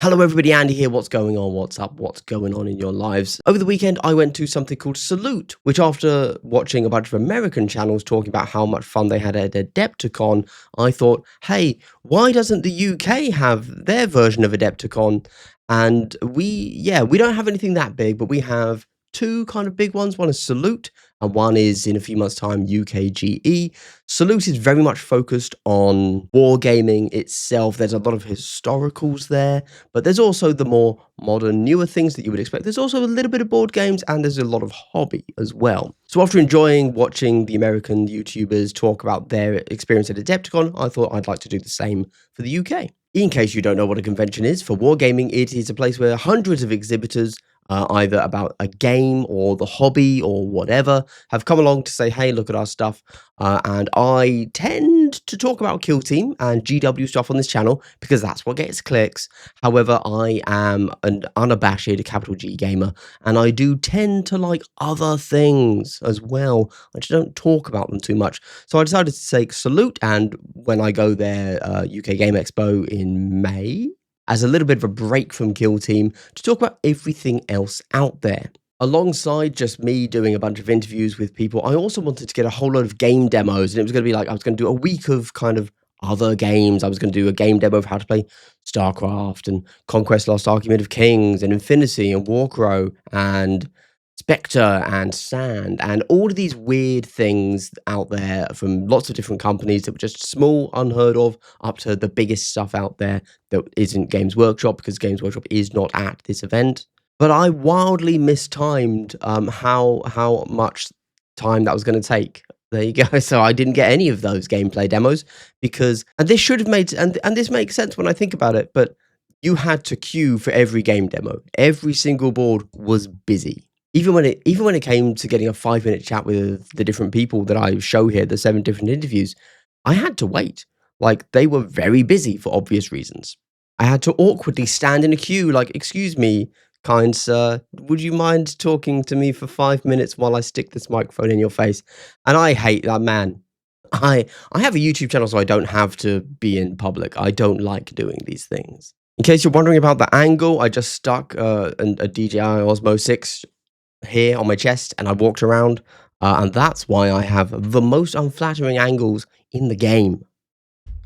Hello everybody, Andy here. What's going on? What's up? What's going on in your lives? Over the weekend, I went to something called Salute, which after watching a bunch of American channels talking about how much fun they had at Adepticon, I thought, hey, why doesn't the UK have their version of Adepticon? And we don't have anything that big, but we have two kind of big ones. One is Salute, and one is in a few months' time, UKGE. Salute is very much focused on wargaming itself. There's a lot of historicals there, but there's also the more modern, newer things that you would expect. There's also a little bit of board games, and there's a lot of hobby as well. So after enjoying watching the American YouTubers talk about their experience at Adepticon, I thought I'd like to do the same for the UK. In case you don't know what a convention is, for wargaming, it is a place where hundreds of exhibitors either about a game or the hobby or whatever, have come along to say, hey, look at our stuff. And I tend to talk about Kill Team and GW stuff on this channel because that's what gets clicks. However, I am an unabashed capital G gamer, and I do tend to like other things as well. I just don't talk about them too much. So I decided to take Salute, and when I go there, UK Game Expo in May, as a little bit of a break from Kill Team to talk about everything else out there. Alongside just me doing a bunch of interviews with people, I also wanted to get a whole lot of game demos, and it was going to be like I was going to do a week of kind of other games. I was going to do a game demo of how to play Starcraft and Conquest Lost Argument of Kings and Infinity and Warcrow and Spectre and Sand and all of these weird things out there from lots of different companies that were just small, unheard of, up to the biggest stuff out there that isn't Games Workshop, because Games Workshop is not at this event. But I wildly mistimed how much time that was going to take. There you go. So I didn't get any of those gameplay demos because, and this should have made, and this makes sense when I think about it, but you had to queue for every game demo. Every single board was busy. Even when it came to getting a 5-minute chat with the different people that I show here, the 7 different interviews, I had to wait. Like, they were very busy for obvious reasons. I had to awkwardly stand in a queue, like, excuse me, kind sir, would you mind talking to me for 5 minutes while I stick this microphone in your face? And I hate that, man. I have a YouTube channel, so I don't have to be in public. I don't like doing these things. In case you're wondering about the angle, I just stuck a DJI Osmo 6 here on my chest, and I walked around, and that's why I have the most unflattering angles in the game.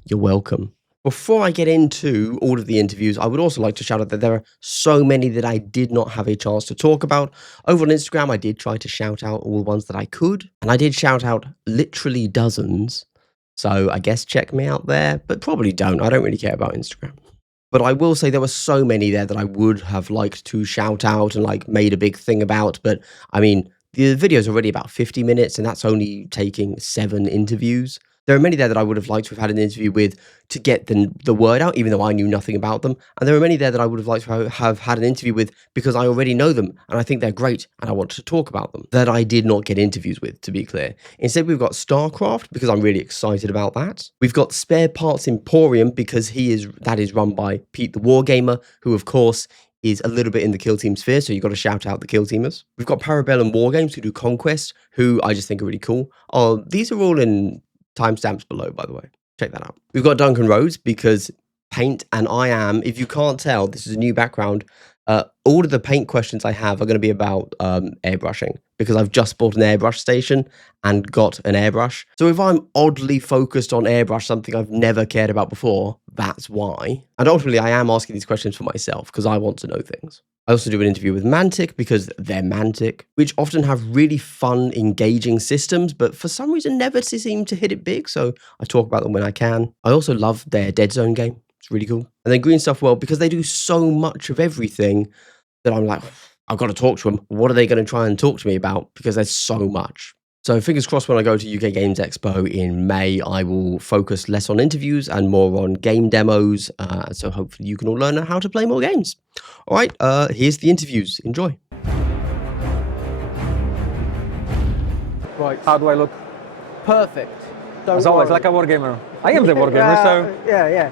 You're welcome. Before I get into all of the interviews, I would also like to shout out that there are so many that I did not have a chance to talk about. Over on Instagram, I did try to shout out all the ones that I could, and I did shout out literally dozens. So I guess check me out there, but probably don't. I don't really care about Instagram. But I will say there were so many there that I would have liked to shout out and like made a big thing about. But I mean, the video is already about 50 minutes, and that's only taking 7 interviews. There are many there that I would have liked to have had an interview with to get the word out, even though I knew nothing about them. And there are many there that I would have liked to have had an interview with because I already know them and I think they're great and I want to talk about them, that I did not get interviews with, to be clear. Instead, we've got Starcraft because I'm really excited about that. We've got Spare Parts Emporium because that is run by Pete the Wargamer, who of course is a little bit in the Kill Team sphere, so you've got to shout out the Kill Teamers. We've got Bellum Wargames, who do Conquest, who I just think are really cool. Oh, these are all in timestamps below, by the way. Check that out. We've got Duncan Rhodes because paint, and I am, if you can't tell, this is a new background. All of the paint questions I have are going to be about airbrushing because I've just bought an airbrush station and got an airbrush. So if I'm oddly focused on airbrush, something I've never cared about before, that's why. And ultimately, I am asking these questions for myself because I want to know things. I also do an interview with Mantic because they're Mantic, which often have really fun, engaging systems, but for some reason never seem to hit it big, so I talk about them when I can. I also love their Dead Zone game. It's really cool. And then Green Stuff World, because they do so much of everything that I'm like, I've got to talk to them. What are they going to try and talk to me about? Because there's so much. So fingers crossed when I go to UK Games Expo in May, I will focus less on interviews and more on game demos. So hopefully you can all learn how to play more games. All right, here's the interviews. Enjoy. Right, how do I look? Perfect. As always, like a wargamer. I am the wargamer, so... Yeah.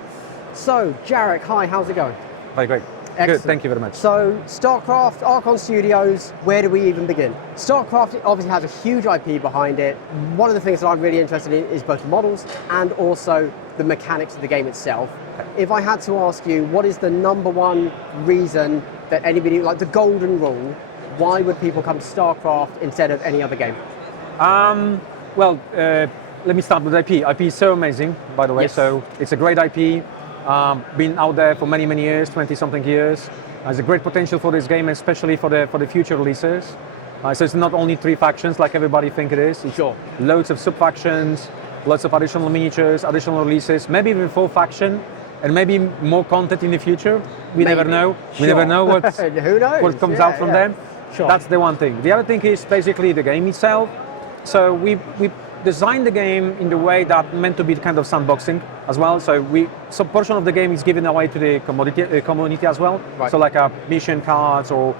So, Jarek, hi, how's it going? Very great. Good, thank you very much. So, Starcraft, Archon Studios, where do we even begin? Starcraft obviously has a huge IP behind it. One of the things that I'm really interested in is both the models and also the mechanics of the game itself. If I had to ask you, what is the #1 reason that anybody, like the golden rule, why would people come to Starcraft instead of any other game? Let me start with IP. IP is so amazing, by the way. Yes. So it's a great IP. Been out there for many, many years, 20-something years. There's a great potential for this game, especially for the future releases. So it's not only 3 factions like everybody think it is. It's Sure. loads of sub-factions, lots of additional miniatures, additional releases, maybe even 4 faction, and maybe more content in the future. We never Maybe. know. We Sure. never know Who knows? what comes Yeah, out from yeah. them. Sure. That's the one thing. The other thing is basically the game itself. So we designed the game in the way that meant to be kind of sandboxing as well. So some portion of the game is given away to the community as well. Right. So like mission cards or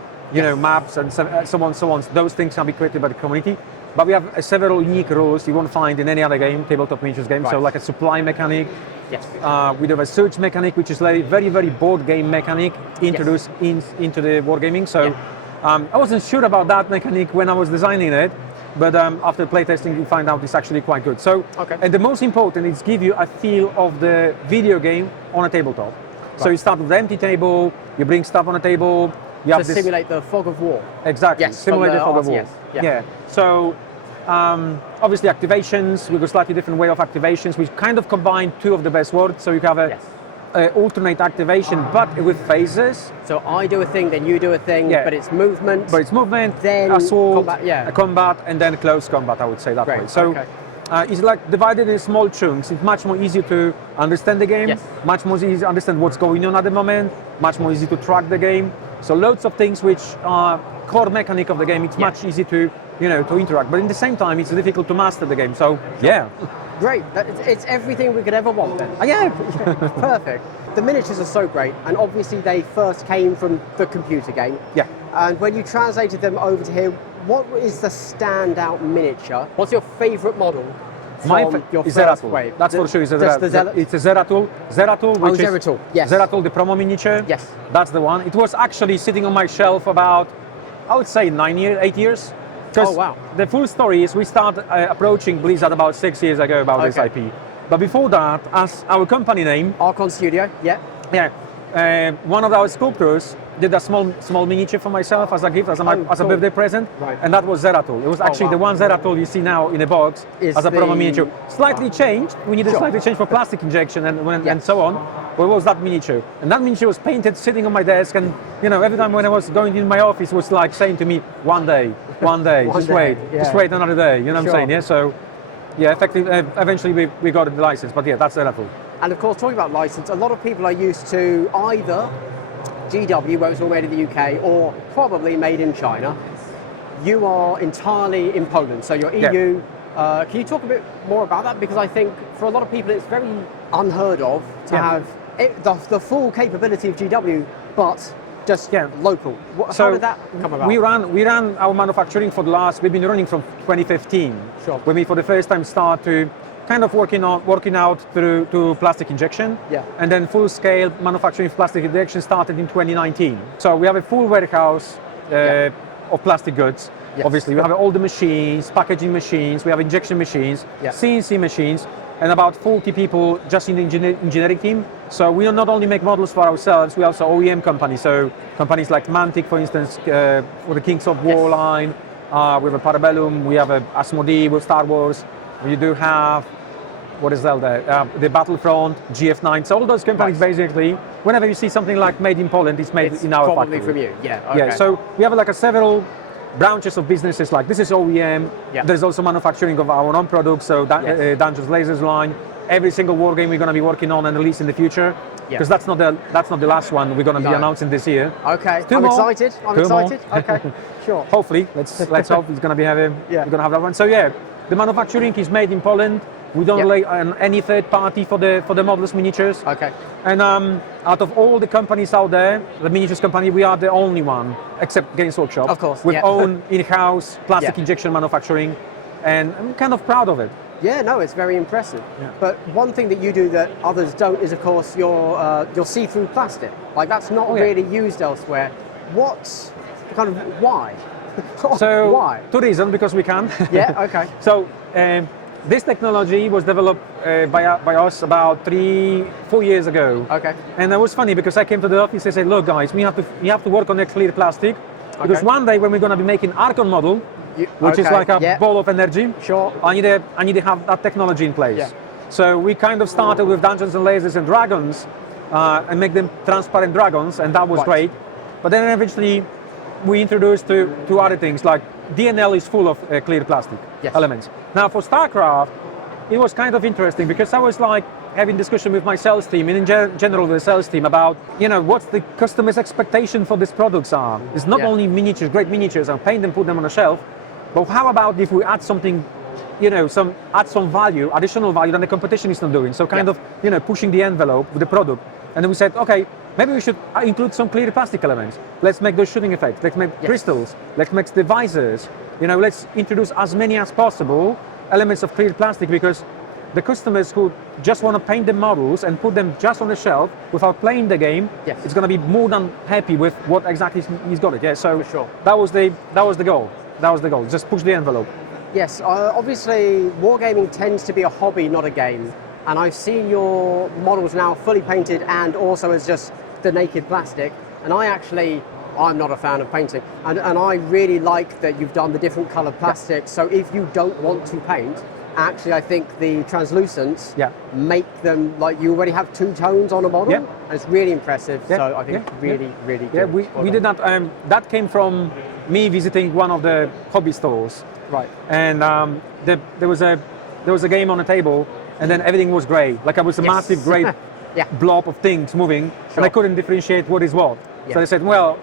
maps and so on. Those things can be created by the community. But we have several unique rules you won't find in any other game, tabletop miniatures game. Right. So like a supply mechanic. Yes. We have a search mechanic, which is very, very board game mechanic introduced into the wargaming. So I wasn't sure about that mechanic when I was designing it, but after playtesting, you find out it's actually quite good. So, and the most important is give you a feel of the video game on a tabletop. Right. So you start with an empty table, you bring stuff on a table. You have simulate the fog of war. Exactly. Yes, simulate the fog of war. RTS. Yeah. So. Obviously activations, we have a slightly different way of activations. We kind of combine 2 of the best words. So you have a alternate activation, but with phases. So I do a thing, then you do a thing, but it's movement. But it's movement, then assault, combat, combat, and then close combat, I would say that way. So it's like divided in small chunks. It's much more easy to understand the game, much more easy to understand what's going on at the moment, much more easy to track the game. So loads of things which are core mechanic of the game, it's much easier to to interact, but in the same time, it's difficult to master the game. So, Great. It's everything we could ever want then. Perfect. The miniatures are so great, and obviously they first came from the computer game. Yeah. And when you translated them over to here, what is the standout miniature? What's your favorite model? Your is first Zeratul. wave? That's for sure. It's a Zeratul. Zeratul, which is Zeratul. Yes. Zeratul, the promo miniature. Yes. That's the one. It was actually sitting on my shelf about, I would say, 8 years. Oh wow! The full story is we started approaching Blizzard about 6 years ago about this IP. But before that, as our company name, Archon Studio, one of our sculptors did a small miniature for myself as a gift, as a birthday present, and that was Zeratul. It was actually the one Zeratul you see now in a box as a promo miniature. Slightly changed. We needed slightly change for plastic injection and so on. But it was that miniature, and that miniature was painted, sitting on my desk, and every time when I was going in my office, it was like saying to me, one day, just wait another day. You know what I'm saying? Yeah. So, effectively, eventually we got the license, but that's Zeratul. And of course, talking about license, a lot of people are used to either GW, where it's all made in the UK, or probably made in China. You are entirely in Poland, so you're EU. Can you talk a bit more about that? Because I think for a lot of people, it's very unheard of to have the full capability of GW, but just local. How did that come about? We ran our manufacturing we've been running from 2015. Sure. When we for the first time start to kind of working out through to plastic injection. Yeah. And then full scale manufacturing of plastic injection started in 2019. So we have a full warehouse of plastic goods. Yes. Obviously, we have all the machines, packaging machines, we have injection machines, CNC machines, and about 40 people just in the engineering team. So we not only make models for ourselves, we also OEM companies. So companies like Mantic, for instance, for the Kings of War line, we have a Bellum, we have a Asmodee with Star Wars. We do have, what is that there? The Battlefront, GF9. So all those companies basically, whenever you see something like made in Poland, it's made in our probably factory. from you, Yeah, so we have like a several branches of businesses, like this is OEM, there's also manufacturing of our own products, so Dungeons Lasers line, every single war game we're going to be working on and release in the future, because that's not the last one we're going to be announcing this year. Okay, I'm excited. Okay, sure. Hopefully, let's hope it's going to be we're going to have that one. So the manufacturing is made in Poland. We don't rely on any third party for the models miniatures. Okay. And out of all the companies out there, the miniatures company, we are the only one, except Games Workshop, of course, with own in-house plastic injection manufacturing, and I'm kind of proud of it. Yeah, no, it's very impressive. Yeah. But one thing that you do that others don't is, of course, your see-through plastic. Like that's not really used elsewhere. What's kind of why? So why? two reasons, because we can. Yeah. Okay. So this technology was developed by us about 3-4 years ago. Okay. And it was funny because I came to the office and said, look guys, we have to work on a clear plastic, because one day when we're going to be making Archon model, which is like a ball of energy, Sure. I need to have that technology in place. Yeah. So we kind of started with Dungeons and Lasers and Dragons and make them transparent dragons, and that was great. But then eventually we introduced to other things, like DNL is full of clear plastic elements. Now for Starcraft, it was kind of interesting because I was like having discussion with my sales team and in general with the sales team about, what's the customer's expectation for these products are. It's not only miniatures, great miniatures, and paint them, put them on a shelf, but how about if we add something, add some value, additional value that the competition is not doing. So kind of, pushing the envelope with the product. And then we said, okay, maybe we should include some clear plastic elements. Let's make those shooting effects. Let's make crystals. Let's make the visors. Let's introduce as many as possible elements of clear plastic, because the customers who just want to paint the models and put them just on the shelf without playing the game, it's going to be more than happy with what exactly he's got it. Yeah. So that was the goal. That was the goal. Just push the envelope. Yes. Obviously, wargaming tends to be a hobby, not a game. And I've seen your models now fully painted and also as just the naked plastic. And I'm not a fan of painting. And I really like that you've done the different colored plastic. So if you don't want to paint, actually I think the translucents make them, like you already have two tones on a model. And it's really impressive. So I think really good. Yeah, we did that. That came from me visiting one of the hobby stores. Right. And there was a game on the table, and then everything was grey. Like it was a massive grey blob of things moving, and I couldn't differentiate what is what. So I said, well,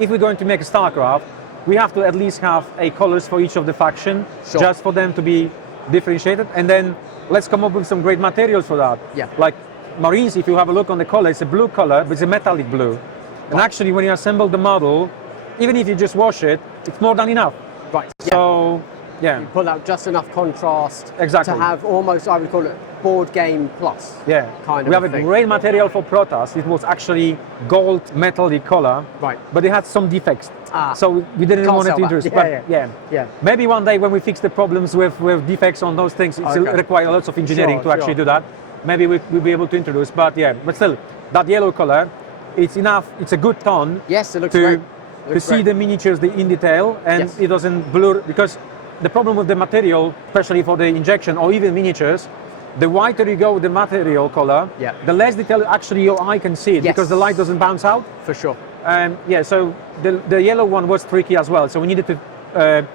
if we're going to make a Starcraft, we have to at least have colors for each of the faction, just for them to be differentiated, and then let's come up with some great materials for that. Like Marines, if you have a look on the color, it's a blue color, but it's a metallic blue. And actually, when you assemble the model, even if you just wash it, it's more than enough. Right. So, you pull out just enough contrast to have almost, I would call it, board game plus. Kind of. We have a great material for Protoss. It was actually gold metallic color. Right. But it had some defects. So we didn't want it to introduce. Maybe one day when we fix the problems with defects on those things, it requires lots of engineering to actually do that. Maybe we'll be able to introduce. But still, that yellow color, it's enough. It's a good tone. Yes, it looks great. To see the miniatures in detail, and it doesn't blur, because the problem with the material, especially for the injection or even miniatures, the whiter you go with the material color, the less detail actually your eye can see it, because the light doesn't bounce out. For sure. So the yellow one was tricky as well. So we needed to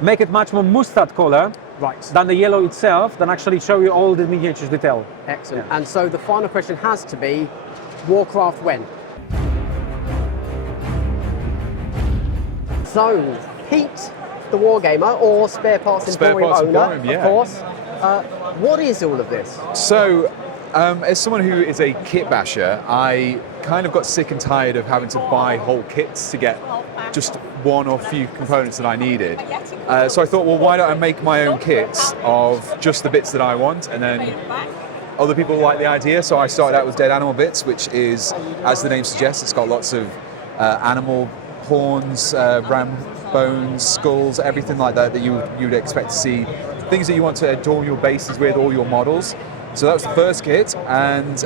make it much more mustard color than the yellow itself, than actually show you all the miniatures detail. Excellent. And so the final question has to be, Warcraft when? So, Pete, the Wargamer, or Spare Parts Emporium owner, of course. What is all of this? So, as someone who is a kit basher, I kind of got sick and tired of having to buy whole kits to get just one or few components that I needed. So I thought, well, why don't I make my own kits of just the bits that I want, and then other people like the idea. So I started out with Dead Animal Bits, which is, as the name suggests, it's got lots of animal horns, ram bones, skulls, everything like that you'd expect to see. Things that you want to adorn your bases with, all your models. So that was the first kit, and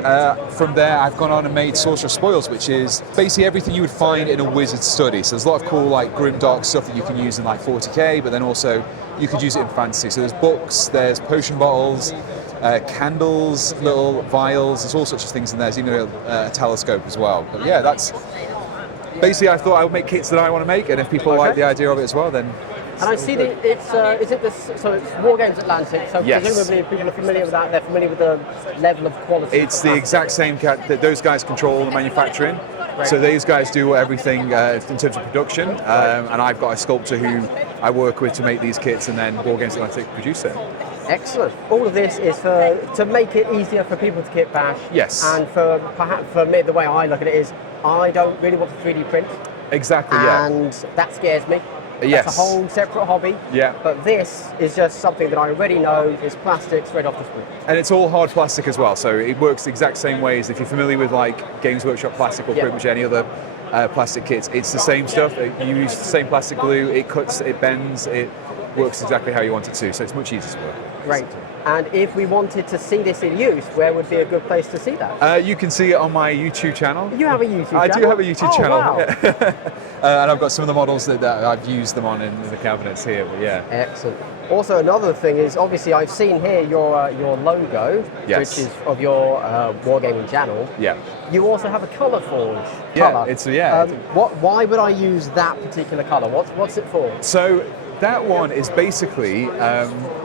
from there I've gone on and made Sorcerer Spoils, which is basically everything you would find in a wizard study. So there's a lot of cool like grimdark stuff that you can use in like 40k, but then also you could use it in fantasy. So there's books, there's potion bottles, candles, little vials, there's all sorts of things in there. There's even a telescope as well. But yeah, that's basically, I thought I would make kits that I want to make, and if people like the idea of it as well, then. And I see that it's so it's Wargames Atlantic. So presumably, if people are familiar with that, they're familiar with the level of quality. It's the exact same cat that those guys control the manufacturing. So these guys do everything in terms of production, and I've got a sculptor who I work with to make these kits, and then Wargames Atlantic produce it. Excellent. All of this is to make it easier for people to kit bash. Yes. And perhaps for me, the way I look at it is, I don't really want to 3D print. Exactly. Yeah. And that scares me. Yes. That's a whole separate hobby. Yeah. But this is just something that I already know is plastic straight off the screen. And it's all hard plastic as well, so it works the exact same way as if you're familiar with like Games Workshop plastic or Yeah. pretty much any other plastic kits. It's the same stuff. You use the same plastic glue. It cuts, it bends, it works exactly how you want it to. So it's much easier to work. Great. And if we wanted to see this in use, where would be a good place to see that? You can see it on my YouTube channel. You have a YouTube channel? I do have a YouTube channel. Wow. And I've got some of the models that I've used them on in the cabinets here. But yeah. Excellent. Also, another thing is, obviously, I've seen here your logo, Yes. which is of your wargaming channel. Yeah. You also have a colour forge. Yeah, colour. it's yeah. Why would I use that particular colour? What's it for? So that one is basically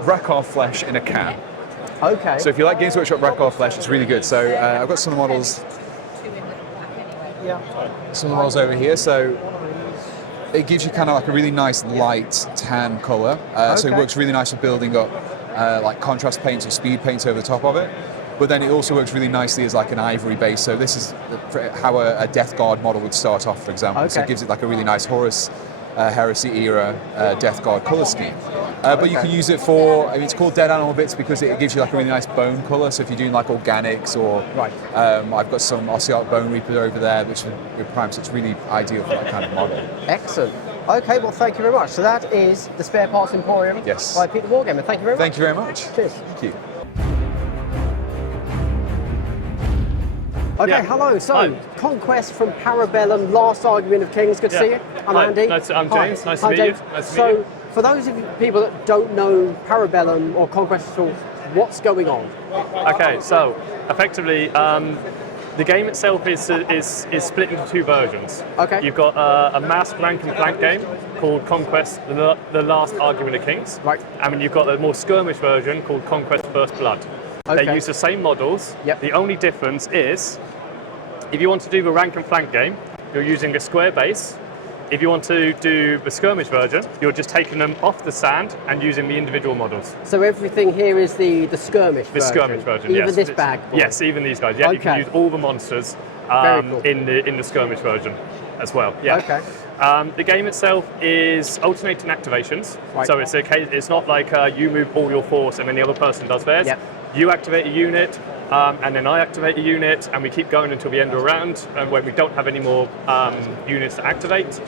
Rackar flesh in a can. Okay. So if you like Games Workshop Rackar flesh, it's really good. So I've got some of the models. Yeah. Some of the models over here. So it gives you kind of like a really nice light tan colour. So it Okay. works really nice for building up like contrast paints or speed paints over the top of it. But then it also works really nicely as like an ivory base. So this is how a Death Guard model would start off, for example. So Okay. it gives it like a really nice Horus Heresy era Death Guard colour scheme. But you can use it for, I mean, it's called Dead Animal Bits because it gives you like a really nice bone colour. So if you're doing like organics or, Right. I've got some Ossiarch Bone Reaper over there, which with Prime, so it's really ideal for that kind of model. Excellent. Okay, well, thank you very much. So that is the Spare Parts Emporium Yes. by Peter Wargamer. Thank you very much. Thank you very much. Cheers. Thank you. Okay, Yeah. hello. So, Hi. Conquest from Parabellum, Last Argument of Kings. Good to see you. I'm Hi. Andy. I'm Hi. James. Nice Hi, to meet you. James. Nice to so, meet you. for those of you people that don't know Parabellum or Conquest at all, what's going on? Okay, so effectively, the game itself is split into two versions. Okay. You've got a mass rank and flank game called Conquest: The Last Argument of Kings. Right. And then you've got a more skirmish version called Conquest: First Blood. Okay. They use the same models. Yep. The only difference is, if you want to do the rank and flank game, you're using a square base. If you want to do the skirmish version, you're just taking them off the sand and using the individual models. So everything here is the skirmish The version? skirmish version, Even yes. this bag? boy? Yes, even these guys. Yeah, you can Okay. use all the monsters Very cool. in the skirmish version as well. Yeah. Okay. The game itself is alternating activations. Right. So it's it's not like you move all your force and then the other person does theirs. Yep. You activate a unit, and then I activate a unit, and we keep going until the end of a round. And when we don't have any more units to activate,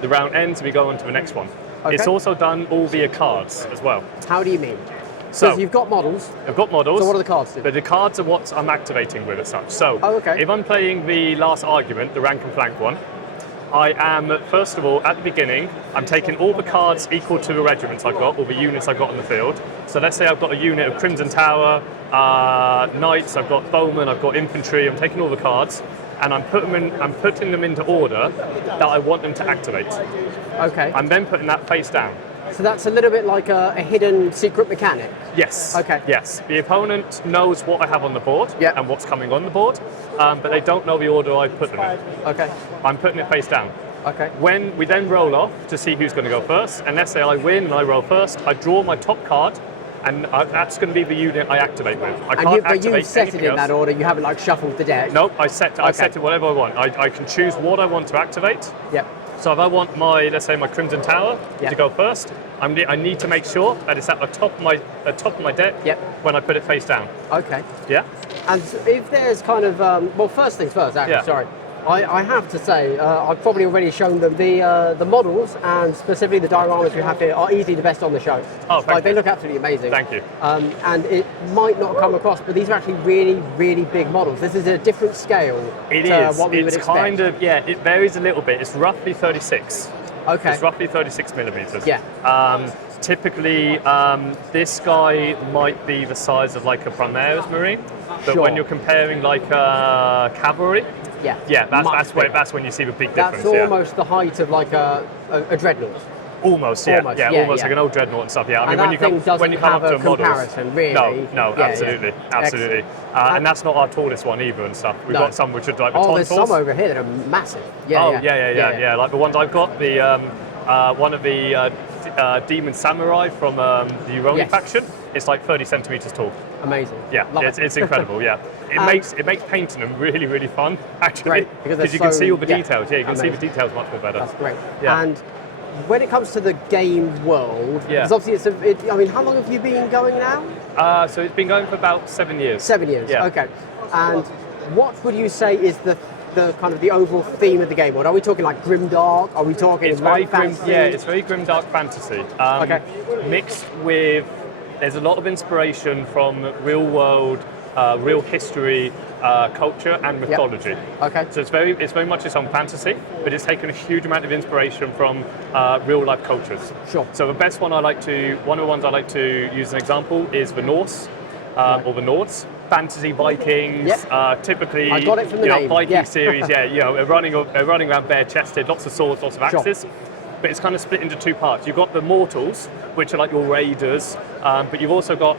the round ends and we go on to the next one. Okay. It's also done all via cards as well. How do you mean? So Because you've got models. I've got models. So what do the cards do? But the cards are what I'm activating with as such. So Oh, okay. if I'm playing the last argument, the rank and flank one, I am, first of all, at the beginning, I'm taking all the cards equal to the regiments I've got, or the units I've got on the field. So let's say I've got a unit of Crimson Tower, Knights, I've got Bowmen, I've got Infantry, I'm taking all the cards, and I'm putting them into order that I want them to activate. Okay. I'm then putting that face down. So that's a little bit like a hidden secret mechanic. Yes. Okay. Yes. The opponent knows what I have on the board Yep. and what's coming on the board, but they don't know the order I put them in. Okay. I'm putting it face down. Okay. When we then roll off to see who's going to go first, and let's say I win and I roll first, I draw my top card, and that's going to be the unit I activate with. I can't But activate you've set it anything in else. that order. You haven't like shuffled the deck. Nope, I set it whatever I want. I can choose what I want to activate. Yep. So if I want let's say my Crimson Tower Yeah. to go first, I need to make sure that it's at the top of my deck Yep. when I put it face down. Okay. Yeah. And if there's kind of well, first things first. Actually, Yeah. sorry. I have to say, I've probably already shown them the models, and specifically the dioramas we have here are easily the best on the show. Oh, thank They you. look absolutely amazing. Thank you. And it might not come across, but these are actually really, really big models. This is a different scale It to is. what we would It's expect. kind of it varies a little bit. It's roughly 36. Okay. It's roughly 36 millimeters. Yeah. Typically, this guy might be the size of like a Primaris Marine, but Sure. when you're comparing like cavalry, Yeah. that's bigger. when you see the big That's difference. almost the height of like a dreadnought. Almost, yeah, Almost, yeah, yeah, almost yeah. like an old dreadnought and stuff. Yeah, I And mean that when you thing come doesn't up have to a models, comparison, really. no, Yeah, absolutely, yeah. absolutely, and that's not our tallest one either and stuff. We've No. got some which are like the Oh, there's tonsils. some over here that are massive. Yeah, Oh yeah. Like the ones I've got, the one of the demon samurai from the Uroni Yes. faction. It's like 30 centimeters tall. Amazing. Yeah, Love it's incredible. Yeah, it makes painting them really really fun actually Great, because they're you can so- see all the yeah, details. Yeah, you can see the amazing. details much more better. That's great. Yeah. And when it comes to the game world, Yeah. because obviously I mean, how long have you been going now? So it's been going for about 7 years. 7 years. Yeah. Okay. And what would you say is the kind of the overall theme of the game world? Are we talking like grimdark? Are we talking It's very light grim. fantasy? Yeah, it's very grimdark fantasy. Okay. Mixed with, there's a lot of inspiration from real world, real history, culture, and mythology. Okay. So it's very much its own fantasy, but it's taken a huge amount of inspiration from real life cultures. Sure. So the best one one of the ones I like to use as an example is the Norse, or the Nords. Fantasy Vikings, Yep. Typically, I got it from the name, Viking yeah. series, they're running around bare-chested, lots of swords, lots of axes. But it's kind of split into two parts. You've got the mortals, which are like your raiders, but you've also got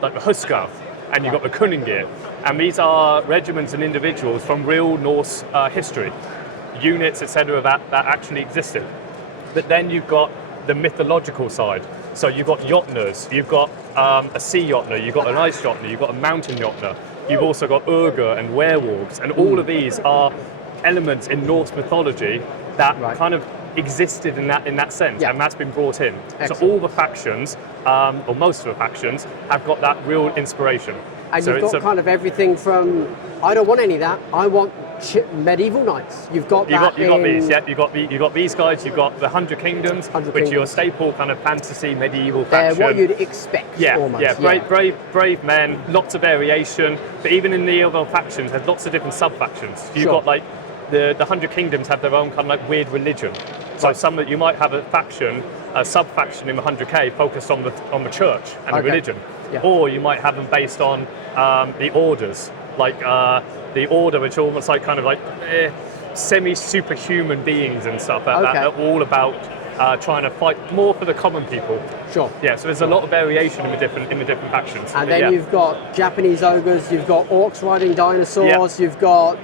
like the Huskar, and you've got the Kunningir. And these are regiments and individuals from real Norse history, units, etc., that actually existed. But then you've got the mythological side. So you've got Jotners, you've got a sea Jotner, you've got an ice Jotner, you've got a mountain Jotner, you've also got Urga and werewolves, and all of these are elements in Norse mythology that kind of existed in that sense, and that's been brought in. Excellent. So all the factions, or most of the factions, have got that real inspiration. And so you've got kind of everything from, I don't want any of that, I want medieval knights. You've got you that got these, yeah. You got these guys. You've got the 100 Kingdoms, which are your staple kind of fantasy medieval faction. They're what you'd expect. Yeah, almost. yeah. Brave men. Lots of variation. But even in the other factions, there's lots of different sub factions. You've got like the 100 Kingdoms have their own kind of like weird religion. So some that you might have a faction, a sub faction in the 100K focused on the church and the religion, or you might have them based on the orders, like the order, which are almost like kind of like semi-superhuman beings and stuff that are all about trying to fight more for the common people. Sure. Yeah. So there's a lot of variation in the different factions. And then you've got Japanese ogres, you've got orcs riding dinosaurs, you've got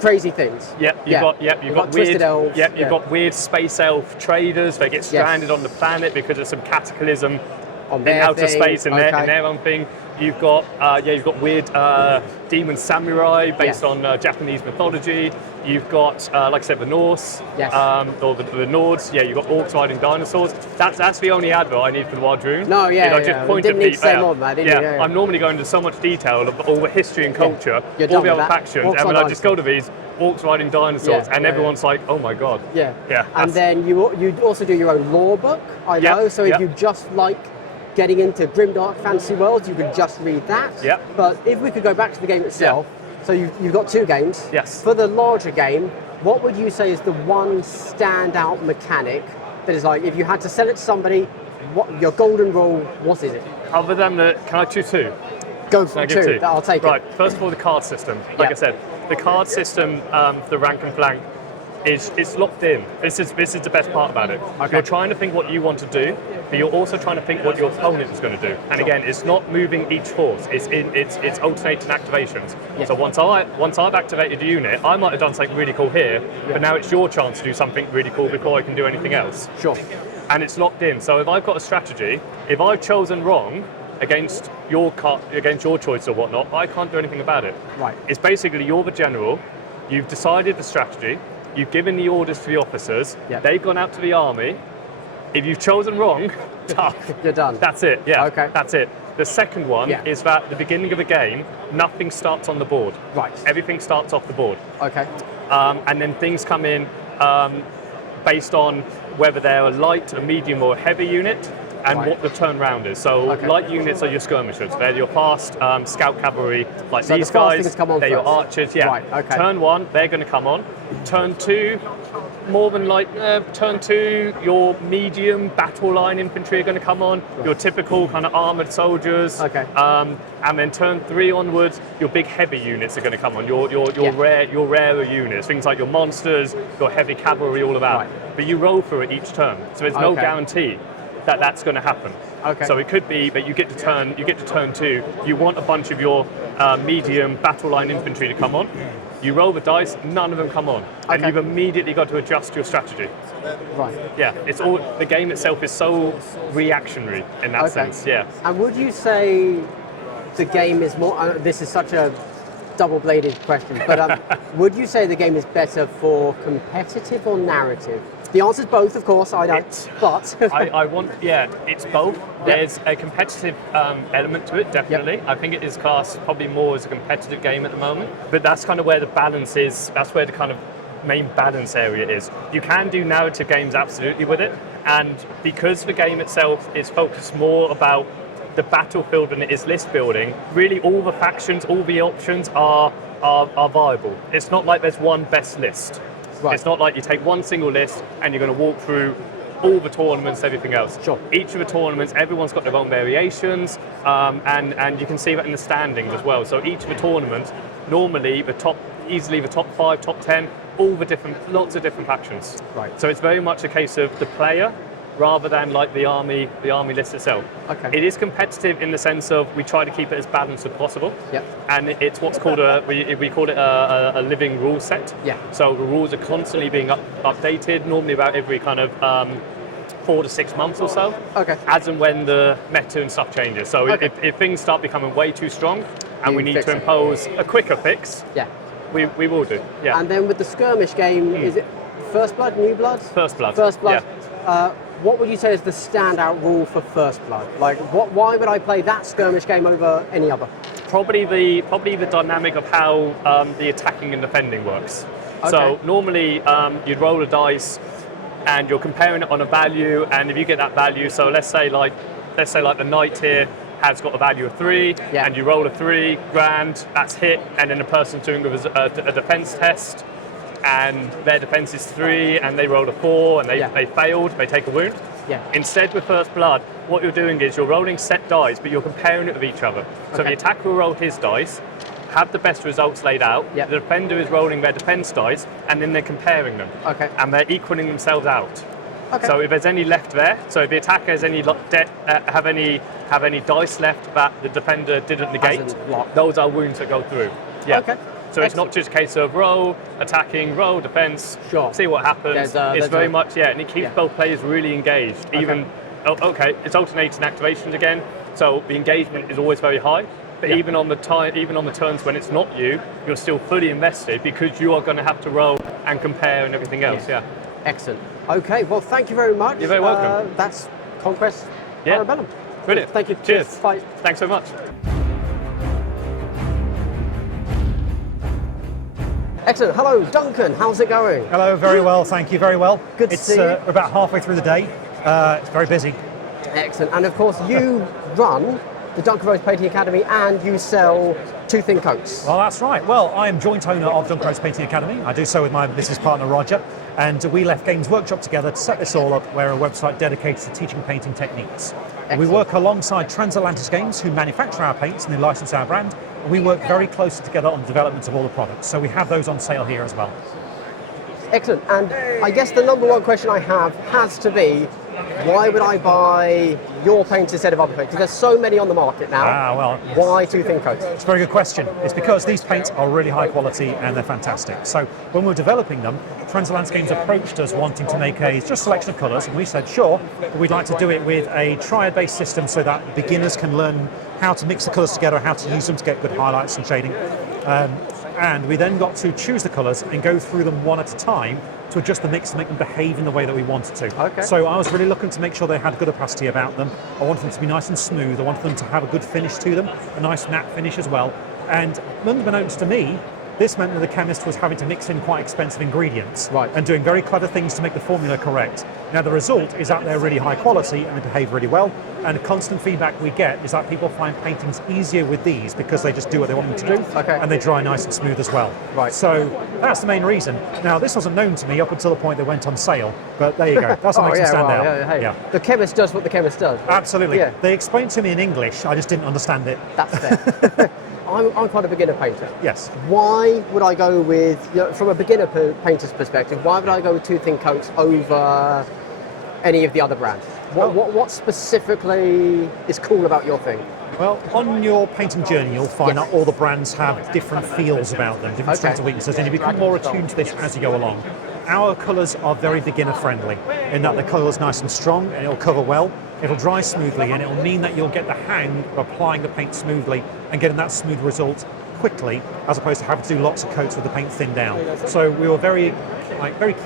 crazy things. You've got weird twisted elves. You've got weird space elf traders. They get stranded on the planet because of some cataclysm in outer space in their own thing. You've got weird demon samurai based on Japanese mythology. You've got, like I said, the Norse, or the Nords. Yeah, you've got orcs riding dinosaurs. That's the only advert I need for the Wardroom. No, I just pointed didn't need to say more than that, did you? I'm normally going into so much detail of all the history and culture, You're all done the with other that. factions, Orcs and when on I just go to these orcs riding dinosaurs, and everyone's like, oh my god. Yeah. Yeah. And then you also do your own lore book, I know. So if you just like getting into grimdark fantasy worlds, you could just read that. Yep. But if we could go back to the game itself, so you've got two games. Yes. For the larger game, what would you say is the one standout mechanic that is like, if you had to sell it to somebody, what your golden rule, what is it? Other than can I choose two? Go for two. I'll take it. Right. First of all, the card system. Like I said, the card system for the rank and flank it's locked in. This is the best part about it. Okay. You're trying to think what you want to do, but you're also trying to think what your opponent is going to do. And again, it's not moving each force. It's alternating activations. Yeah. So once I've activated a unit, I might have done something really cool here, but now it's your chance to do something really cool before I can do anything else. Sure. And it's locked in. So if I've got a strategy, if I've chosen wrong against your choice or whatnot, I can't do anything about it. Right. It's basically you're the general. You've decided the strategy. You've given the orders to the officers. Yep. They've gone out to the army. If you've chosen wrong, tough. You're done. That's it. Yeah. Okay. That's it. The second one is that at the beginning of the game, nothing starts on the board. Right. Everything starts off the board. Okay. And then things come in based on whether they're a light, a medium, or a heavy unit, and what the turnaround is. So light units are your skirmishers. They're your fast scout cavalry, like So these the fast guys. things come on they're your first. archers. Yeah. Right, okay. Turn one, they're going to come on. Turn two, more than like turn two, your medium battle line infantry are going to come on. Right. Your typical kind of armored soldiers. Okay. And then turn three onwards, your big heavy units are going to come on. Your rarer units, things like your monsters, your heavy cavalry, all of that. Right. But you roll through it each turn, so there's no guarantee that that's going to happen. Okay. So it could be, but you get to turn two. You want a bunch of your medium battle line infantry to come on. You roll the dice, none of them come on, and you've immediately got to adjust your strategy. Right. Yeah, it's all. The game itself is so reactionary in that sense. Yeah. And would you say the game is more? This is such a double-bladed question, but would you say the game is better for competitive or narrative? The answer's both, of course, I know, but... It's both. There's a competitive element to it, definitely. I think it is classed probably more as a competitive game at the moment, but that's kind of where the balance is, that's where the kind of main balance area is. You can do narrative games absolutely with it, and because the game itself is focused more about the battlefield than it is list building, really all the factions, all the options are viable. It's not like there's one best list. Right. It's not like you take one single list and you're going to walk through all the tournaments, everything else. Sure. Each of the tournaments, everyone's got their own variations, and you can see that in the standings as well. So each of the tournaments, normally easily the top 5, top 10, lots of different factions. Right. So it's very much a case of the player rather than like the army list itself. Okay. It is competitive in the sense of we try to keep it as balanced as possible. Yep. And it's what's called we call it a living rule set. Yeah. So the rules are constantly being updated, normally about every kind of 4 to 6 months or so. Okay. As and when the meta and stuff changes. So Okay. if things start becoming way too strong and You we need fix to it. impose a quicker fix, Yeah. we will do. Yeah. And then with the skirmish game, is it First Blood, New Blood? First Blood. First Blood. Yeah. What would you say is the standout rule for First Blood? Like, why would I play that skirmish game over any other? Probably the dynamic of how the attacking and defending works. Okay. So normally you'd roll a dice and you're comparing it on a value, and if you get that value, so let's say like the knight here has got a value of 3, Yeah. and you roll a 3 grand, that's hit, and then the person's doing a defense test, and their defense is 3, and they rolled a 4, and they failed, they take a wound. Yeah. Instead, with First Blood, what you're doing is you're rolling set dice, but you're comparing it with each other. So Okay. the attacker will roll his dice, have the best results laid out. Yeah. The defender is rolling their defense dice, and then they're comparing them. Okay. And they're equaling themselves out. Okay. So if there's any left there, so if the attacker has any have any dice left that the defender didn't negate, Hasn't blocked. those are wounds that go through. Yeah. Okay. So it's not just a case of roll, attacking, roll, defense, Sure. see what happens. It's very much, and it keeps both players really engaged. It's alternating activations again, so the engagement is always very high. But even on the turns when it's not you, you're still fully invested because you are going to have to roll and compare and everything else. Yeah. Excellent. Okay, well, thank you very much. You're very welcome. That's Conquest Yeah. Bellum. Brilliant. Thank you. Cheers. Bye. Thanks so much. Excellent. Hello, Duncan. How's it going? Hello, very well, thank you, very well. Good to it's see you. We're about halfway through the day. It's very busy. Excellent. And of course, you run the Duncan Rhodes Painting Academy and you sell two thin coats. Well, that's right. Well, I am joint owner of Duncan Rhodes Painting Academy. I do so with my business partner, Roger. And we left Games Workshop together to set this all up. We're a website dedicated to teaching painting techniques. Excellent. We work alongside Transatlantis Games, who manufacture our paints and they license our brand. And we work very closely together on the development of all the products. So we have those on sale here as well. Excellent. And I guess the number one question I have has to be, why would I buy your paints instead of other paints? Because there's so many on the market now. Well, Why two thin coats? it's a very good question. It's because these paints are really high quality and they're fantastic. So when we're developing them, Transatlantis Games approached us wanting to make a just selection of colours, and we said sure, but we'd like to do it with a triad-based system so that beginners can learn how to mix the colours together, how to use them to get good highlights and shading. And we then got to choose the colours and go through them one at a time to adjust the mix to make them behave in the way that we wanted to. Okay. So I was really looking to make sure they had good opacity about them. I wanted them to be nice and smooth. I wanted them to have a good finish to them, a nice matte finish as well. And unbeknownst to me, this meant that the chemist was having to mix in quite expensive ingredients Right. and doing very clever things to make the formula correct. Now the result is that they're really high quality and they behave really well, and the constant feedback we get is that people find paintings easier with these because they just do what they want them to do, Okay. and they dry nice and smooth as well. Right. So that's the main reason. Now this wasn't known to me up until the point they went on sale, but there you go. That's what makes them stand out. Hey, the chemist does what the chemist does. Absolutely. Yeah. They explained to me in English, I just didn't understand it. That's fair. I'm quite a beginner painter. Yes. Why would I go with, from a beginner painter's perspective, why would I go with two thin coats over any of the other brands? What specifically is cool about your thing? Well, on your painting journey, you'll find Yes. that all the brands have different feels about them, different strengths and weaknesses, and you become more attuned to this as you go along. Our colours are very beginner friendly in that the colour's nice and strong and it'll cover well, it'll dry smoothly, and it'll mean that you'll get the hang of applying the paint smoothly and getting that smooth result quickly, as opposed to having to do lots of coats with the paint thinned down. So we were very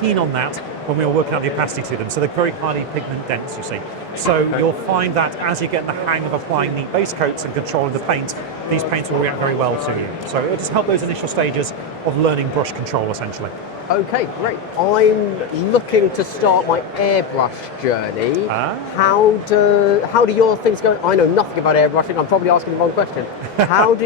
keen on that when we were working out the opacity to them. So they're very highly pigment dense, you see. So you'll find that as you get the hang of applying neat base coats and controlling the paint, these paints will react very well to you. So it'll just help those initial stages of learning brush control, essentially. Okay, great. I'm looking to start my airbrush journey. How do your things go? I know nothing about airbrushing. I'm probably asking the wrong question. How do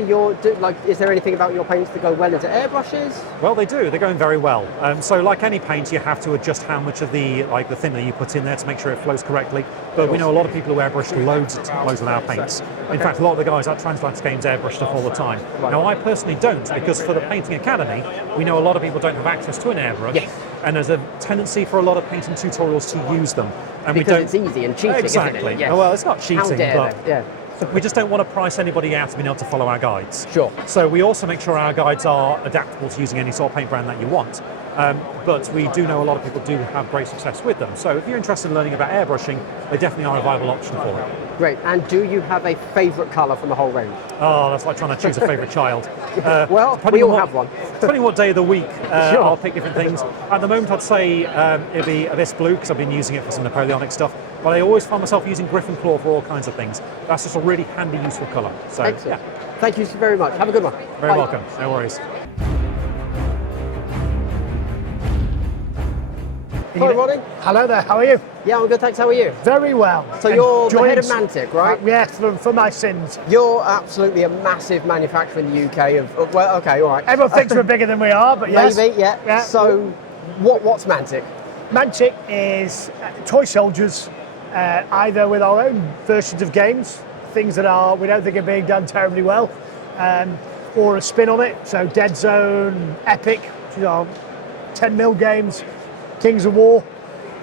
is there anything about your paints that go well into airbrushes? Well, they do. They're going very well. So, like any paint, you have to adjust how much of the thinner you put in there to make sure it flows correctly. But we know a lot of people who airbrush loads of our paints. In fact, a lot of the guys at Translands Games airbrush stuff all the time. Now, I personally don't, because for the Painting Academy, we know a lot of people don't have access to an airbrush. Yes. And there's a tendency for a lot of painting tutorials to use them. And because it's easy and cheating, exactly. Isn't it? Yes. Oh, well, it's not cheating, How dare but they? Yeah. we just don't want to price anybody out of being able to follow our guides. Sure. So we also make sure our guides are adaptable to using any sort of paint brand that you want. But we do know a lot of people do have great success with them. So if you're interested in learning about airbrushing, they definitely are a viable option for it. Great. And do you have a favourite colour from the whole range? Oh, that's like trying to choose a favourite child. Well, we all have one. Depending on what day of the week, Sure. I'll pick different things. At the moment, I'd say it'd be this blue, because I've been using it for some Napoleonic stuff. But I always find myself using Griffin Claw for all kinds of things. That's just a really handy, useful colour. So, Excellent. yeah. Thank you very much. Have a good one. Very Bye. welcome. No worries. Hi, Ronnie. Hello there, how are you? Yeah, I'm good, thanks. How are you? Very well. So you're the head of Enjoying- Mantic, right? Yes, for my sins. You're absolutely a massive manufacturer in the UK well, okay, all right. Everyone thinks we're bigger than we are, but yes. Maybe, yeah. So what's Mantic? Mantic is toy soldiers, either with our own versions of games, things that we don't think are being done terribly well, or a spin on it. So Dead Zone, Epic, which are 10mm games, Kings of War,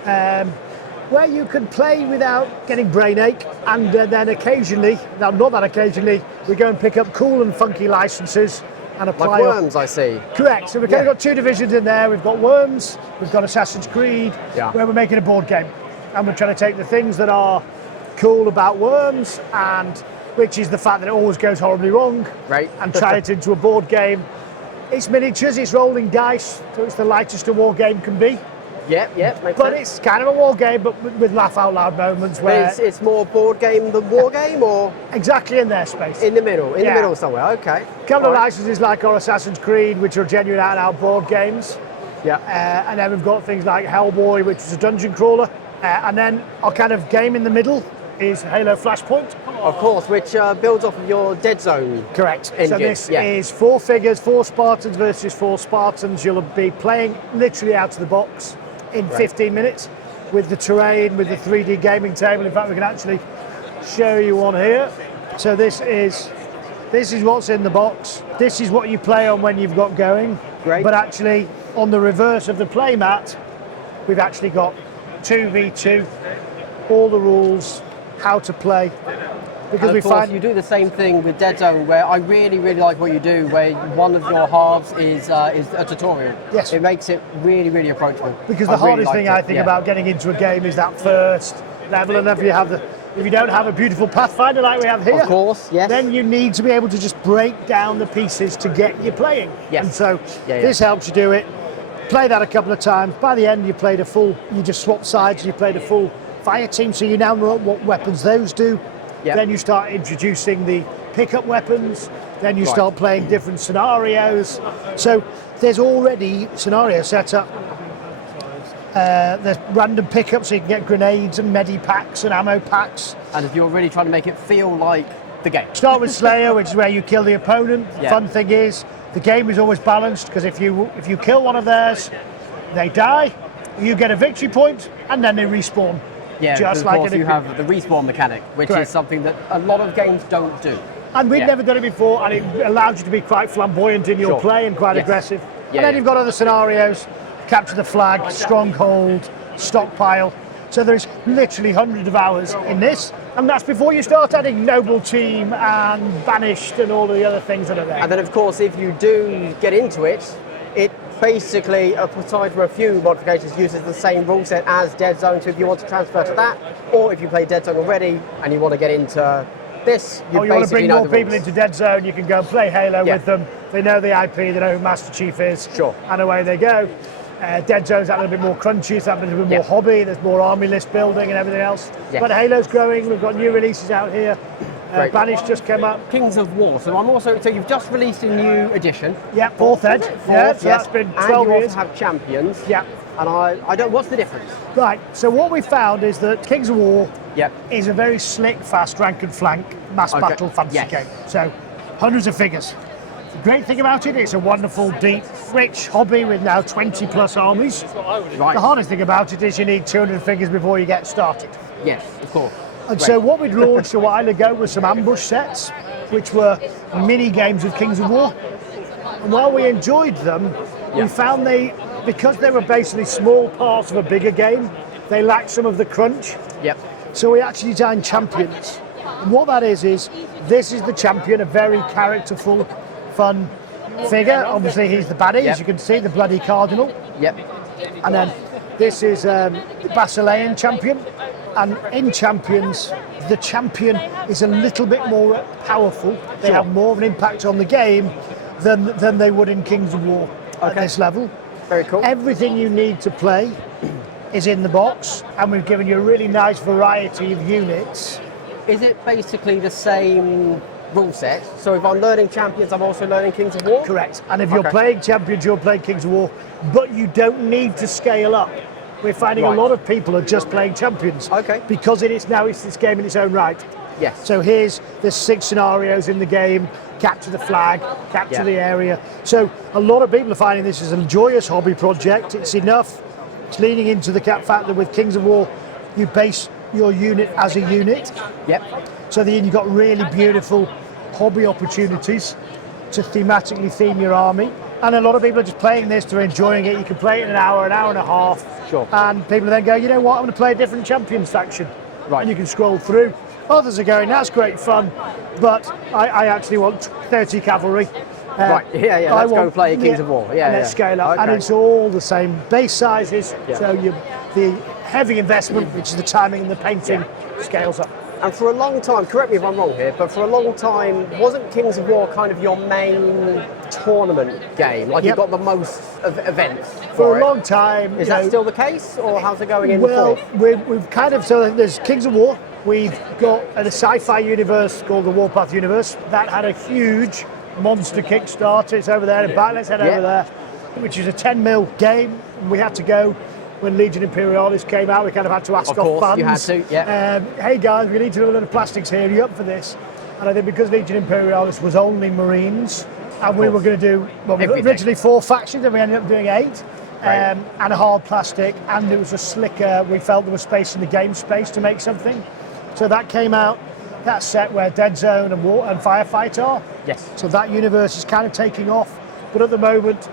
where you can play without getting brain ache, and then occasionally, now not that occasionally, we go and pick up cool and funky licenses and apply. Like Worms, I see. Correct. So we've kind of got two divisions in there. We've got Worms, we've got Assassin's Creed, where we're making a board game, and we're trying to take the things that are cool about Worms, and which is the fact that it always goes horribly wrong, Right. and try it into a board game. It's miniatures, it's rolling dice, so it's the lightest a war game can be. Yeah, makes But sense. it's kind of a war game, but with laugh out loud moments where It's more board game than war game, or exactly in their space. in the middle? In the Yeah. middle somewhere, okay. A couple of All right. licenses like our Assassin's Creed, which are genuine out and out board games. Yeah. And then we've got things like Hellboy, which is a dungeon crawler. And then our kind of game in the middle is Halo Flashpoint. Of course, which builds off of your Dead Zone. Correct. Engine, So this yeah. is 4 figures, 4 Spartans versus 4 Spartans. You'll be playing literally out of the box in 15 minutes with the terrain, with the 3D gaming table. In fact, we can actually show you one here. So this is what's in the box. This is what you play on when you've got going. Great. But actually, on the reverse of the play mat, we've actually got 2v2, all the rules, how to play. Because And we of course, find you do the same thing with Dead Zone, where I really, really like what you do, where one of your halves is a tutorial. Yes. It makes it really, really approachable. because I the really hardest liked thing it, I think yeah. about getting into a game is that first level, and if you don't have a beautiful Pathfinder like we have here, Of course, yes. then you need to be able to just break down the pieces to get you playing. Yes. And so Yeah, yeah. this helps you do it. Play that a couple of times. By the end, you just swap sides, you played a full fire team, so you now know what weapons those do. Yeah. Then you start introducing the pickup weapons, then you Right. start playing different scenarios. So there's already scenario set up. There's random pickups, so you can get grenades and medi packs and ammo packs. And if you're really trying to make it feel like the game. Start with Slayer, which is where you kill the opponent. Yeah. Fun thing is, the game is always balanced, because if you kill one of theirs, they die, you get a victory point, and then they respawn. Yeah, Just of like course in a you group. have the respawn mechanic, which Correct. is something that a lot of games don't do. And we'd Yeah. never done it before, and it allows you to be quite flamboyant in your Sure. play and quite Yes. aggressive. Yeah, and then yeah. you've got other scenarios: capture the flag, stronghold, stockpile. So there's literally hundreds of hours in this, and that's before you start adding Noble Team and Banished and all the other things that are there. And then, of course, if you do get into it, it basically, aside from a few modifications, uses the same rule set as Dead Zone. So if you want to transfer to that, or if you play Dead Zone already and you want to get into This, You want to basically bring know more the people rules. into Dead Zone, you can go and play Halo Yeah. with them. They know the IP, they know who Master Chief is, Sure. and away they go. Dead Zone's that little bit more crunchy, it's that little bit more Yeah. hobby, there's more army list building and everything else. Yeah. But Halo's growing, we've got new releases out here. Great. Banish just came up. Kings of War. So so you've just released a new edition. Yeah, fourth ed. Yeah, so that's been 12 and you years. also have champions. Yeah. And I don't. What's the difference? Right, so what we found is that Kings of War Yep. is a very slick, fast rank and flank mass Okay. battle fantasy Yes. game. So hundreds of figures. The great thing about it, it's a wonderful, deep, rich hobby with now 20 plus armies. Right. The hardest thing about it is you need 200 figures before you get started. Yes, of course. And Great. so what we'd launched a while ago was some ambush sets, which were mini games of Kings of War. And while we enjoyed them, Yeah. we found because they were basically small parts of a bigger game, they lacked some of the crunch. Yep. So we actually designed champions. And what that is this is the champion, a very characterful, fun figure. Obviously he's the baddie, Yep. as you can see, the bloody cardinal. Yep. And then this is the Basilean champion. And in champions, the champion is a little bit more powerful. They Sure. have more of an impact on the game than they would in Kings of War at Okay. this level. Very cool. Everything you need to play is in the box, and we've given you a really nice variety of units. Is it basically the same rule set? So if I'm learning champions, I'm also learning Kings of War? Correct. And if you're Okay. playing champions, you're playing Kings of War, but you don't need to scale up. We're finding Right. a lot of people are just playing champions. Okay. Because it's this game in its own right. Yes. So there's 6 scenarios in the game: capture the flag, capture Yeah. the area. So a lot of people are finding this is a joyous hobby project. It's enough. It's leaning into the fact that with Kings of War, you base your unit as a unit. Yep. So then you've got really beautiful hobby opportunities to thematically theme your army. And a lot of people are just playing this, they're enjoying it. You can play it in an hour and a half. Sure. And people then go, you know what, I'm going to play a different champions faction. Right. And you can scroll through. Others are going, that's great fun, but I actually want 30 cavalry. Right, yeah, let's go play Kings of War. Yeah, and let's yeah. scale up. And Okay. it's all the same base sizes. Yeah. So the heavy investment, which is the timing and the painting, scales up. And for a long time, correct me if I'm wrong here, but for a long time, wasn't Kings of War kind of your main tournament game? Like Yep. you got the most events For it? a long time. Is you that know, still the case, or how's it going in Well, the fall? we've kind of, so there's Kings of War. We've got a sci-fi universe called the Warpath universe that had a huge monster Kickstarter. It's over there in back. Let's head Yeah. over there, which is a 10 mil game. We had to go when Legion Imperialis came out. We kind of had to ask Of our course, fans. you had to, yeah. Hey guys, we need to do a lot of plastics here. Are you up for this? And I think because Legion Imperialis was only Marines, and we were going to do Everything. originally 4 factions, and we ended up doing 8. Right. And a hard plastic, and it was a slicker. We felt there was space in the game space to make something, so that came out. That set where Dead Zone and War and Firefight are. Yes. So that universe is kind of taking off, but at the moment,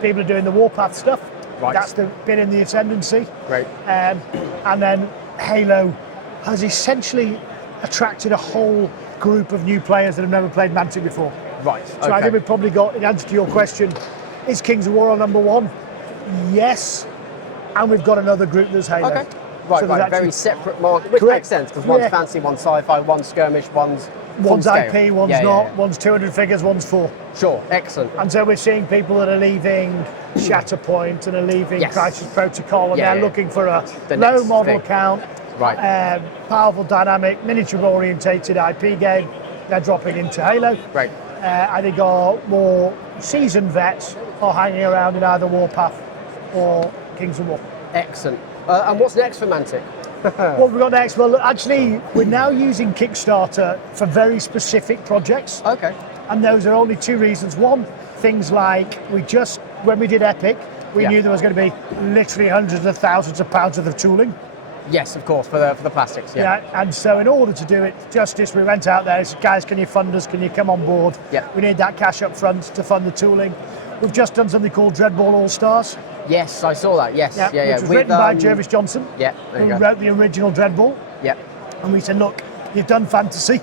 people are doing the Warpath stuff. Right. That's been in the ascendancy. Great. And then Halo has essentially attracted a whole group of new players that have never played Mantic before. Right. So I think we've probably got, in answer to your question, is Kings of War on number 1? Yes. And we've got another group that's Halo. Okay. Right, So there's right. actually- Very separate market, which Correct. makes sense because one's Yeah. fancy, one's sci-fi, one's skirmish, one's One's full IP, scale. one's Yeah, not, yeah. one's 200 figures, one's 4. Sure, excellent. And so we're seeing people that are leaving Shatterpoint and are leaving Yes. Crisis Protocol, and Yeah, they're yeah. looking for a The low next model thing. count, Right. powerful, dynamic, miniature orientated IP game. They're dropping into Halo. Great. I think our more seasoned vets are hanging around in either Warpath or Kings of War. Excellent. And what's next for Mantic? What we've got next? Well, look, actually, we're now using Kickstarter for very specific projects. Okay. And those are only 2 reasons. One, things like when we did Epic, we Yeah. knew there was going to be literally hundreds of thousands of pounds worth of tooling. Yes, of course, for the plastics. Yeah. And so in order to do it justice, we went out there and said, guys, can you fund us? Can you come on board? Yeah. We need that cash up front to fund the tooling. We've just done something called Dreadball All Stars. Yes, I saw that. Yes. Yeah. Which was With, written by Jervis Johnson, Yeah. There who you go. wrote the original Dreadball. Yeah. And we said, look, you've done fantasy.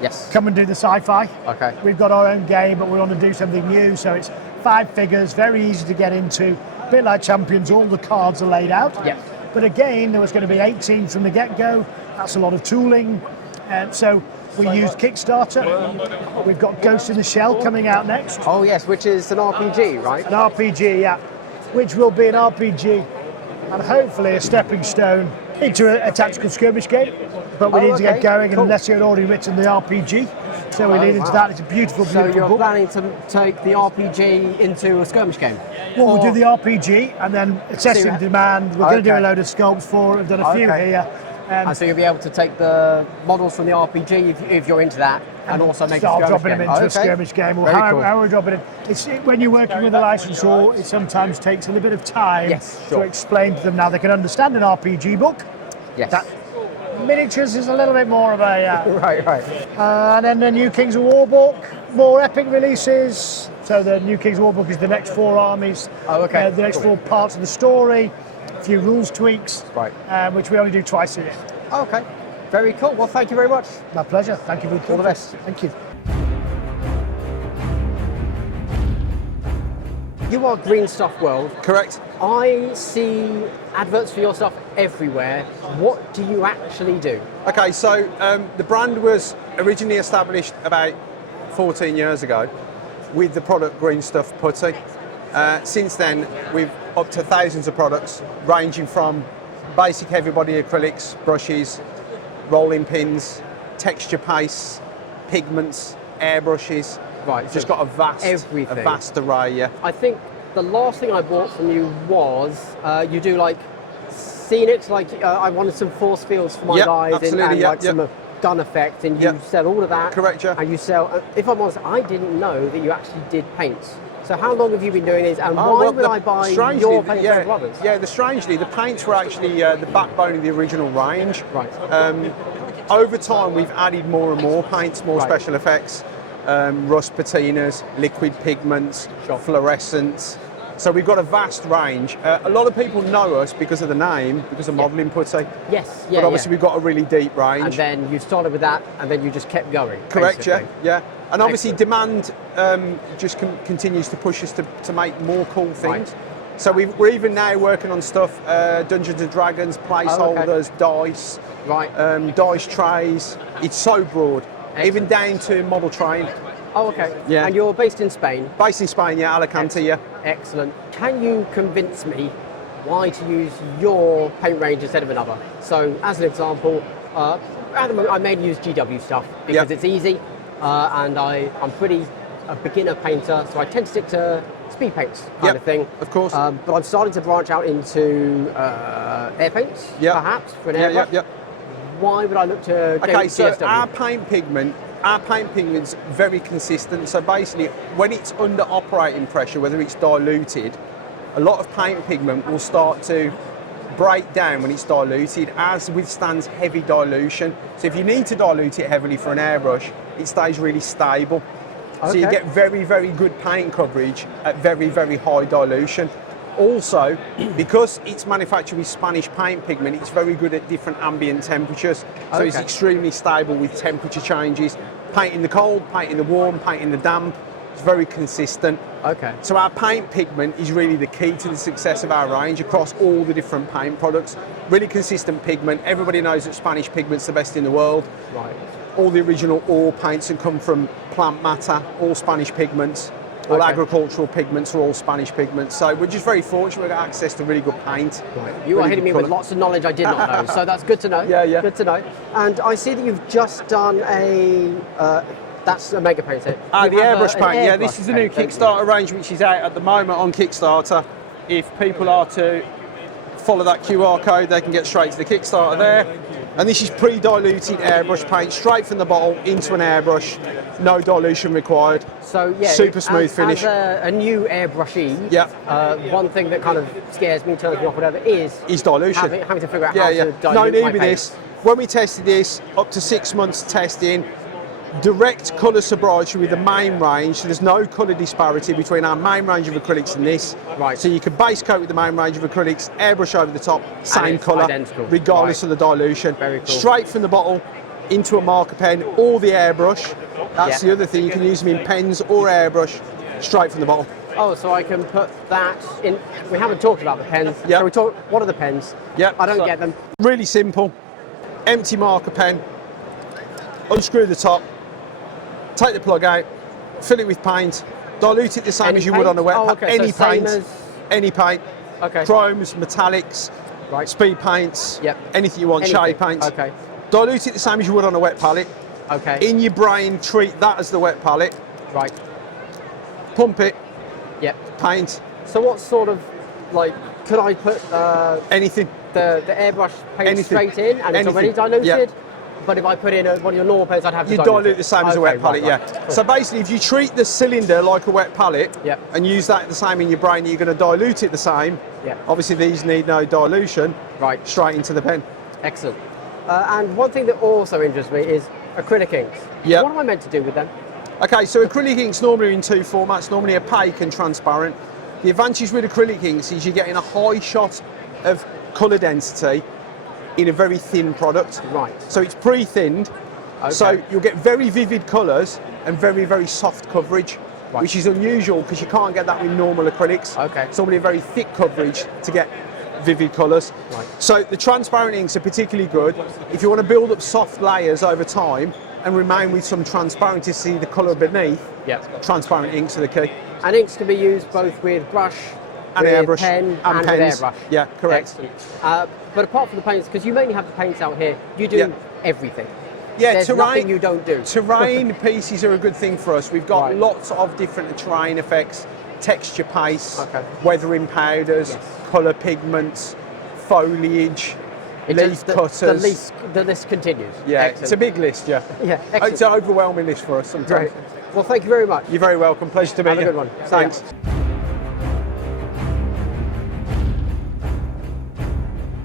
Yes. Come and do the sci-fi. Okay. We've got our own game, but we want to do something new. So it's 5 figures, very easy to get into. A bit like Champions, all the cards are laid out. Yeah. But again, there was going to be 18 from the get-go. That's a lot of tooling. So we used Kickstarter. We've got Ghost in the Shell coming out next. Oh yes, which is an RPG, right? An RPG, yeah, which will be an RPG and hopefully a stepping stone into a tactical skirmish game. But we need to get going, and Alessio had already written the RPG, so we lead into that. It's a beautiful, So beautiful you're book. planning to take the RPG into a skirmish game? Well, we'll do the RPG and then assessing demand. We're going to do a Okay. load of sculpts for it. We've done a few Okay. here. And so you'll be able to take the models from the RPG if you're into that, and also make a start skirmish dropping game. them into Okay. a skirmish game, or Very how, cool. how we're dropping it. When you're working with a licensor, it sometimes takes a little bit of time Yes, to sure. explain to them. Now they can understand an RPG book. Yes. That miniatures is a little bit more of a. Right. And then the New Kings of War book, more epic releases. So the New Kings of War book is the next 4 armies. Oh, okay. The next 4 parts of the story, a few rules tweaks, Right. which we only do twice a year. Okay. Very cool. Well, thank you very much. My pleasure. Thank you for All the best. Thank you. You are Green Stuff World. Correct. I see adverts for your stuff everywhere. What do you actually do? Okay, so the brand was originally established about 14 years ago with the product Green Stuff Putty. Since then, we've up to thousands of products, ranging from basic heavy body acrylics, brushes, rolling pins, texture pastes, pigments, airbrushes. Right, Just so got a everything. vast array. Yeah. I think the last thing I bought from you was you do like scenics, like I wanted some force fields for my Yep, guys absolutely, and yep, like yep. some gun effect, and you Yep. sell all of that. Correct, yeah. And you sell, if I'm honest, I didn't know that you actually did paints. So how long have you been doing this, and why well, would the- I buy strangely, your paints yeah, over others? Yeah, the paints were actually the backbone of the original range. Right. Over time, we've added more and more paints, more Right. special effects, rust patinas, liquid pigments, fluorescents. So we've got a vast range. A lot of people know us because of the name, because of modelling putty. Yes, yeah, But obviously yeah. we've got a really deep range. And then you started with that, and then you just kept going. Correct, basically. yeah. And obviously Excellent. demand just continues to push us to make more cool things. Right. So we're even now working on stuff, Dungeons and Dragons, placeholders, dice, Right. dice trays. It's so broad, even down to model train. Oh, okay. Yeah. And you're based in Spain. Based in Spain, yeah, Alicante, yeah. Excellent. Can you convince me why to use your paint range instead of another? So, as an example, at the moment I mainly use GW stuff because Yep. it's easy, and I'm pretty a beginner painter, so I tend to stick to speed paints kind Yep, of thing. of course. But I'm starting to branch out into air paints, Yep. perhaps for an Yeah, airbrush. yeah. Why would I look to go Okay, with so DSW? our paint pigment's very consistent. So basically, when it's under operating pressure, whether it's diluted, a lot of paint pigment will start to break down when it's diluted, as withstands heavy dilution. So if you need to dilute it heavily for an airbrush, it stays really stable. So you Okay. get very, very good paint coverage at very, very high dilution. Also, because it's manufactured with Spanish paint pigment, it's very good at different ambient temperatures. So it's Okay. extremely stable with temperature changes. Paint in the cold, paint in the warm, paint in the damp. It's very consistent. Okay. So our paint pigment is really the key to the success of our range across all the different paint products. Really consistent pigment. Everybody knows that Spanish pigment's the best in the world. Right. All the original ore paints have come from plant matter, all Spanish pigments. All Okay. agricultural pigments are all Spanish pigments. So we're just very fortunate we've got access to really good paint. You are really hitting good me with colour. lots of knowledge I did not know, so that's good to know. Yeah, yeah. Good to know. And I see that you've just done that's a mega paint set. Ah, You the have airbrush an paint. Yeah, airbrush this is the new paint, don't you? Kickstarter range, which is out at the moment on Kickstarter. If people are to follow that QR code, they can get straight to the Kickstarter there. And this is pre-diluted airbrush paint, straight from the bottle into an airbrush, no dilution required. So yeah, Super smooth finish. As a new airbrushee, Yeah. one thing that kind of scares me, turns me off, whatever, is dilution. having to figure out Yeah, how yeah. to dilute No need my with paint. this. When we tested this, up to 6 months testing, direct colour sobriety with the main range, so there's no colour disparity between our main range of acrylics and this. Right. So you can base coat with the main range of acrylics, airbrush over the top, same it's colour, identical. regardless Right. of the dilution. Very cool. Straight from the bottle into a marker pen or the airbrush. That's Yeah. the other thing, you can use them in pens or airbrush, straight from the bottle. Oh, so I can put that in. We haven't talked about the pens. Yeah. So we talk. What are the pens? Yeah. I don't so get them. Really simple. Empty marker pen. unscrew the top, take the plug out, fill it with paint, dilute it the same Any as you would on a wet paint? Oh, paint. okay, so Any same paint, as- any paint. Okay. Chromes, metallics, Right. speed paints, Yep. anything you want, Anything. shade paints. Okay. Dilute it the same as you would on a wet palette. Okay. In your brain, treat that as the wet palette. Right. Pump it, Yep. paint, So what sort of, like, could I put anything. the airbrush paint Anything. straight in and it's already Anything. diluted? Yeah. But if I put in one of your normal paints, I'd have to You dilute dilute it. the same as a Okay, wet palette, right, yeah. right. So basically, if you treat the cylinder like a wet palette Yep. and use that the same in your brain, you're going to dilute it the same. Yep. Obviously, these need no dilution. Right. Straight into the pen. Excellent. And one thing that also interests me is acrylic inks. Yep. What am I meant to do with them? Okay, so acrylic inks normally in two formats, normally opaque and transparent. The advantage with acrylic inks is you're getting a high shot of colour density in a very thin product. Right. So it's pre-thinned, so Okay. you'll get very vivid colours and very, very soft coverage, Right. which is unusual because you can't get that with normal acrylics. Okay. It's normally a very thick coverage to get vivid colours. Right. So the transparent inks are particularly good if you want to build up soft layers over time and remain with some transparency to see the colour beneath. Yep. Transparent inks are the key. And inks can be used both with brush, And with airbrush. pen, And and pens. with airbrush. Yeah, correct. Excellent. But apart from the paints, because you mainly have the paints out here, you do Yeah. everything. Yeah, There's nothing you don't do. Terrain pieces are a good thing for us. We've got Right. lots of different terrain effects, texture paste, Okay. weathering powders, Yes. colour pigments, foliage, It leaf just- cutters. The list continues. Yeah, Excellent. it's a big list, yeah. Yeah, excellent. It's an overwhelming list for us sometimes. Great. Well, thank you very much. You're very welcome. Pleasure to meet Have a you. good one. See ya. Thanks.